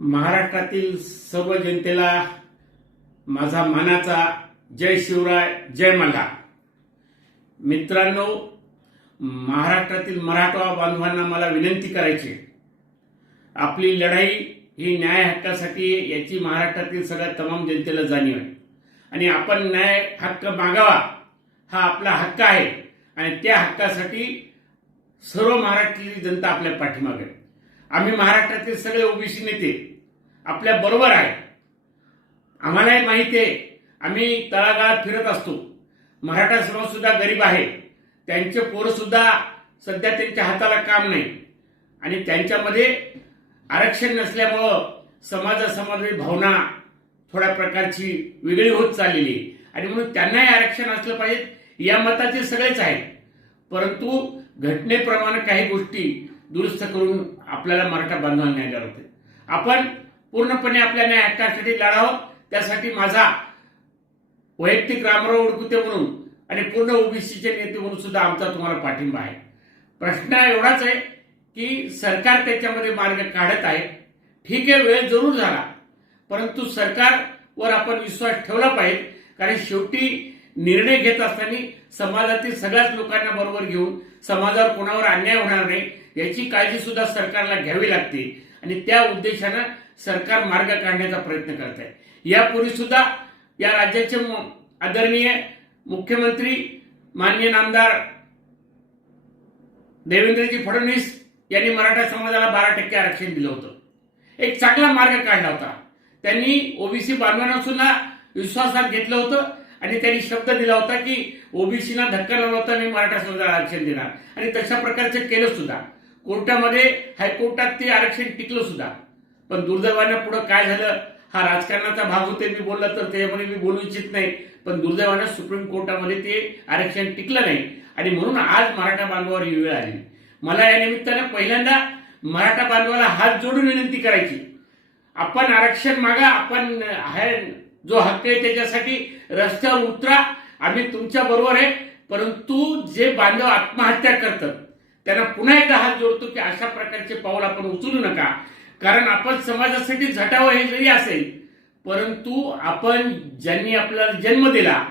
महाराष्ट्रातील सर्व जनतेला माझा मानाचा जय शिवराय, जय मल्हार. मित्रांनो, महाराष्ट्रातील मराठा बांधवांना मला विनंती करायची, आपली लढाई ही न्याय हक्कासाठी याची महाराष्ट्रातील सगळ्या तमाम जनतेला जाणीव आहे आणि आपण न्याय हक्क मागावा हा आपला हक्क आहे आणि त्या हक्कासाठी सर्व महाराष्ट्रातील जनता आपल्या पाठीमागे आहे. आम्ही महाराष्ट्रातील सगळे ओबीसी नेते आपल्या बरोबर आहे. आम्हालाही माहिती आहे, आम्ही तळागाळात फिरत असतो. मराठा समाज सुद्धा गरीब आहे, त्यांचे पोरं सुद्धा सध्या त्यांच्या हाताला काम नाही आणि त्यांच्यामध्ये आरक्षण नसल्यामुळं समाजामध्ये भावना थोड्या प्रकारची वेगळी होत चाललेली आहे आणि म्हणून त्यांनाही आरक्षण असलं पाहिजे या मताचे सगळेच आहेत. परंतु घटनेप्रमाणे काही गोष्टी दुरुस्त करून आपल्याला मराठा बांधवांना न्याय द्यावा लागतो. आपण पूर्णपणे आपल्या न्याय हक्कासाठी लढावं. त्यासाठी माझा वैयक्तिक रामराव उडकुते म्हणून आणि पूर्ण ओबीसीचे नेते म्हणून सुद्धा आमचा तुम्हाला पाठिंबा आहे. प्रश्न एवढाच आहे की सरकार त्याच्यामध्ये मार्ग काढत आहे. ठीक आहे, वेळ जरूर झाला, परंतु सरकारवर आपण विश्वास ठेवला पाहिजे. कारण शेवटी निर्णय घेत असताना समाजातील सगळ्याच लोकांना बरोबर घेऊन समाजावर कोणावर अन्याय होणार नाही याची काळजी सुद्धा सरकारला घ्यावी लागते आणि त्या उद्देशानं सरकार मार्ग काढण्याचा प्रयत्न करत आहे. यापूर्वी सुद्धा या राज्याचे आदरणीय मुख्यमंत्री माननीय नामदार देवेंद्रजी फडणवीस यांनी मराठा समाजाला 12% आरक्षण दिलं होतं. एक चांगला मार्ग काढला होता. त्यांनी ओबीसी बांधवांना सुद्धा विश्वासात घेतलं होतं आणि त्यांनी शब्द दिला होता की ओबीसीना धक्का न लावता मी मराठा समाजाला आरक्षण देणार आणि तशा प्रकारचे केलं सुद्धा. कोर्टामध्ये, हायकोर्टात ते आरक्षण टिकलं सुद्धा. पण दुर्दैवानं पुढे काय झालं, हा राजकारणाचा भाग होते, मी बोललं तर त्यामध्ये मी बोलू इच्छित नाही, पण दुर्दैवानं सुप्रीम कोर्टामध्ये ते आरक्षण टिकलं नाही आणि म्हणून आज मराठा बांधवावर ही वेळ आली. मला या निमित्तानं पहिल्यांदा मराठा बांधवाला हात जोडून विनंती करायची, आपण आरक्षण मागा, आपण जो हक्क आहे त्याच्यासाठी रस्त्यावर उतरा, आम्ही तुमच्या बरोबर आहे. परंतु जे बांधव आत्महत्या करतात त्यांना पुन्हा एकदा हात जोडतो की अशा प्रकारचे पाऊल आपण उचलू नका. कारण आपण समाजासाठी झटावं हे जरी असेल, परंतु आपण ज्यांनी आपल्याला जन्म दिला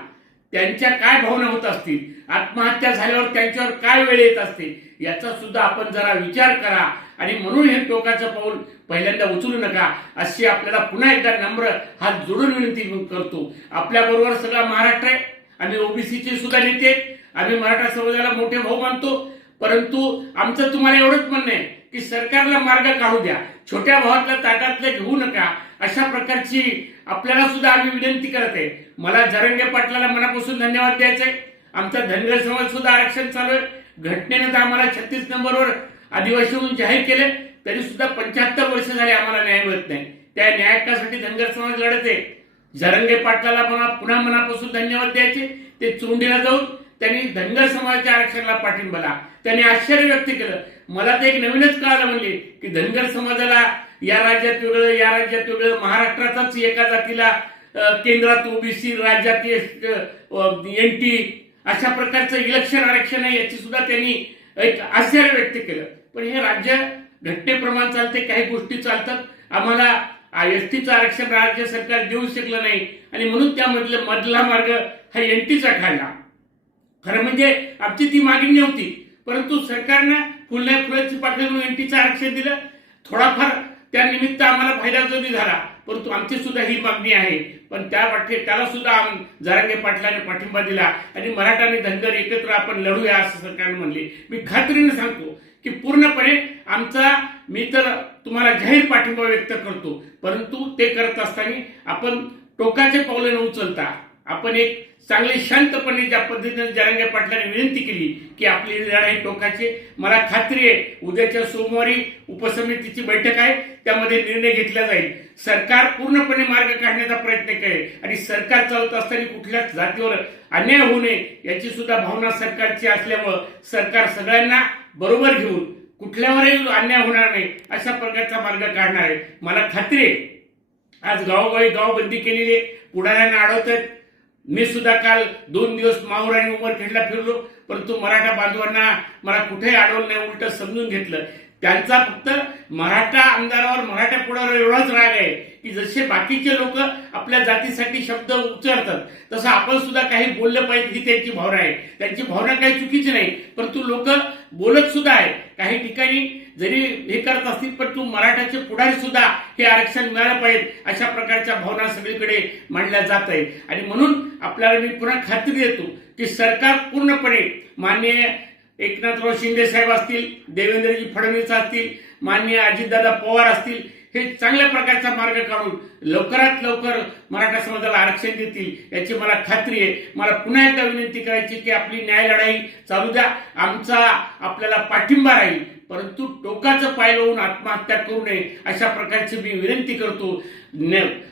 त्यांच्या काय भावना होत असतील, आत्महत्या झाल्यावर त्यांच्यावर काय वेळ येत असते याचा सुद्धा आपण जरा विचार करा आणि म्हणून हे टोकाचं पाऊल पहिल्यांदा उचलू नका अशी आपल्याला पुन्हा एकदा नम्र हात जोडून विनंती करतो. आपल्या बरोबर सगळा महाराष्ट्र आहे. आम्ही ओबीसीचे सुद्धा नेते, आम्ही मराठा समाजाला मोठे भाऊ मानतो. परंतु आमचं तुम्हाला एवढंच म्हणणं आहे की सरकारला मार्ग काढू द्या, छोट्या भावातल्या ताटातलं घेऊ नका, अशा प्रकारची आपल्याला सुद्धा आम्ही विनंती करत आहे. मला जरंगे पाटलाला मनापासून धन्यवाद द्यायचे आहे. आमचा धनगर समाज सुद्धा आरक्षण चालू आहे. घटनेनं तर आम्हाला 36 नंबरवर आदिवासी म्हणून जाहीर केले, तरी सुद्धा 75 वर्ष झाले आम्हाला न्याय मिळत नाही. त्या न्याय हक्कासाठी धनगर समाज लढत आहे. जरंगे पाटलाला पुन्हा मनापासून धन्यवाद द्यायचे. ते चोंडीला जाऊन त्यांनी धनगर समाजाच्या आरक्षणाला पाठिंबा दिला. त्यांनी आश्चर्य व्यक्त केलं. मला तर एक नवीनच कळालं म्हणले की धनगर समाजाला या राज्यात वेगळं, या राज्यात वेगळं, महाराष्ट्राचाच एका जातीला केंद्रात ओबीसी, राज्यात एनटी, अशा प्रकारचं इलेक्शन आरक्षण आहे याची सुद्धा त्यांनी एक आश्चर्य व्यक्त केलं. पण हे राज्य घटनेप्रमाणे चालते, काही गोष्टी चालतात. आम्हाला एसटीचं आरक्षण राज्य सरकार देऊ शकलं नाही आणि म्हणून त्यामधला मधला मार्ग हा एनटीचा काढला. खरं म्हणजे आमची ती मागणी नव्हती, परंतु सरकारनं फुलाची पाकळी म्हणून एनटीचं आरक्षण दिलं. थोडाफार त्या निमित्त आम्हाला फायदा जरी झाला, परंतु आमची सुद्धा ही मागणी आहे. पण त्याला सुद्धा जरांगे पाटलाने पाठिंबा दिला आणि मराठा आणि धनगर एकत्र आपण लढूया असं सरकारने म्हणले. मी खात्रीने सांगतो की पूर्णपणे मी तर तुम्हाला जाहीर पाठिंबा व्यक्त करतो, परंतु ते करत असताना आपण टोकाचे पावले न उचलता आपण एक चांगले शांतपणे ज्या पद्धतीने जरांगे पाटलांनी विनंती केली की आपली लढाई टोकाची. मला खात्री आहे उद्याच्या सोमवारी उपसमितीची बैठक आहे, त्यामध्ये निर्णय घेतला जाईल. सरकार पूर्णपणे मार्ग काढण्याचा प्रयत्न करेल आणि सरकार चालत असताना कुठल्याच जातीवर अन्याय होऊ नये याची सुद्धा भावना सरकारची असल्यामुळं सरकार सगळ्यांना बरोबर घेऊन कुठल्यावरही अन्याय होणार नाही अशा प्रकारचा मार्ग काढणार आहे. मला खात्री आहे. आज गावोगावी गावबंदी केलेली आहे, पुढाऱ्यांना अडवतात. मी सुद्धा काल 2 दिवस माहूर आणि उमरखेडला फिरलो, परंतु मराठा बांधवांना मला कुठेही अडवलं नाही, उलट समजून घेतलं. त्यांचा फक्त मराठा आमदारावर मराठा पुढावर एवढाच राग आहे की जसे बाकीचे लोक आपल्या जातीसाठी शब्द उच्चारतात तसं आपण सुद्धा काही बोललं पाहिजे ही त्यांची भावना आहे. त्यांची भावना काही चुकीची नाही, परंतु लोक बोलत सुद्धा आहे काही ठिकाणी जरी हे करत असतील पण तू मराठाचे पुढारी सुद्धा हे आरक्षण मिळालं पाहिजे अशा प्रकारच्या भावना सगळीकडे मांडल्या जात आहे. आणि म्हणून आपल्याला मी पुन्हा खात्री देतो की सरकार पूर्णपणे माननीय एकनाथराव शिंदे साहेब असतील, देवेंद्रजी फडणवीस असतील, माननीय अजितदादा पवार असतील, हे चांगल्या प्रकारचा मार्ग काढून लवकरात लवकर मराठा समाजाला आरक्षण देतील याची मला खात्री आहे. मला पुन्हा एकदा विनंती करायची की आपली न्याय लढाई चालू द्या, आमचा आपल्याला पाठिंबा राहील, परंतु टोकाचं पाय लावून आत्महत्या करू नये अशा प्रकारची मी विनंती करतो.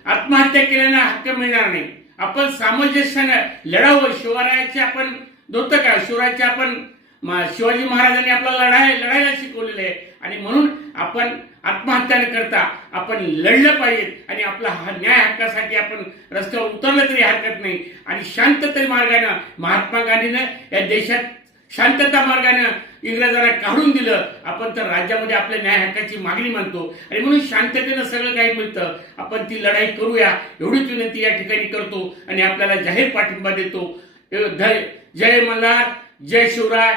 आत्महत्या केल्याने हक्क मिळणार नाही, आपण सामंजस्याने लढावं. शिवरायाचे आपण धोतं का, शिवरायाचे आपण शिवाजी महाराजांनी आपल्याला लढायला शिकवलेलं आहे आणि म्हणून आपण आत्महत्या न करता आपण लढलं पाहिजे आणि आपला न्याय हक्कासाठी आपण रस्त्यावर उतरलं तरी हरकत नाही. आणि शांतता मार्गाने महात्मा गांधीनं या देशात शांतता मार्गाने इंग्रजांना काढून दिलं. आपण तर राज्यामध्ये आपल्या न्याय हक्काची मागणी मानतो आणि म्हणून शांततेनं सगळं काही मिळतं. आपण ती लढाई करूया एवढीच विनंती या ठिकाणी करतो आणि आपल्याला जाहीर पाठिंबा देतो. जय मल्हार, जय शिवराय,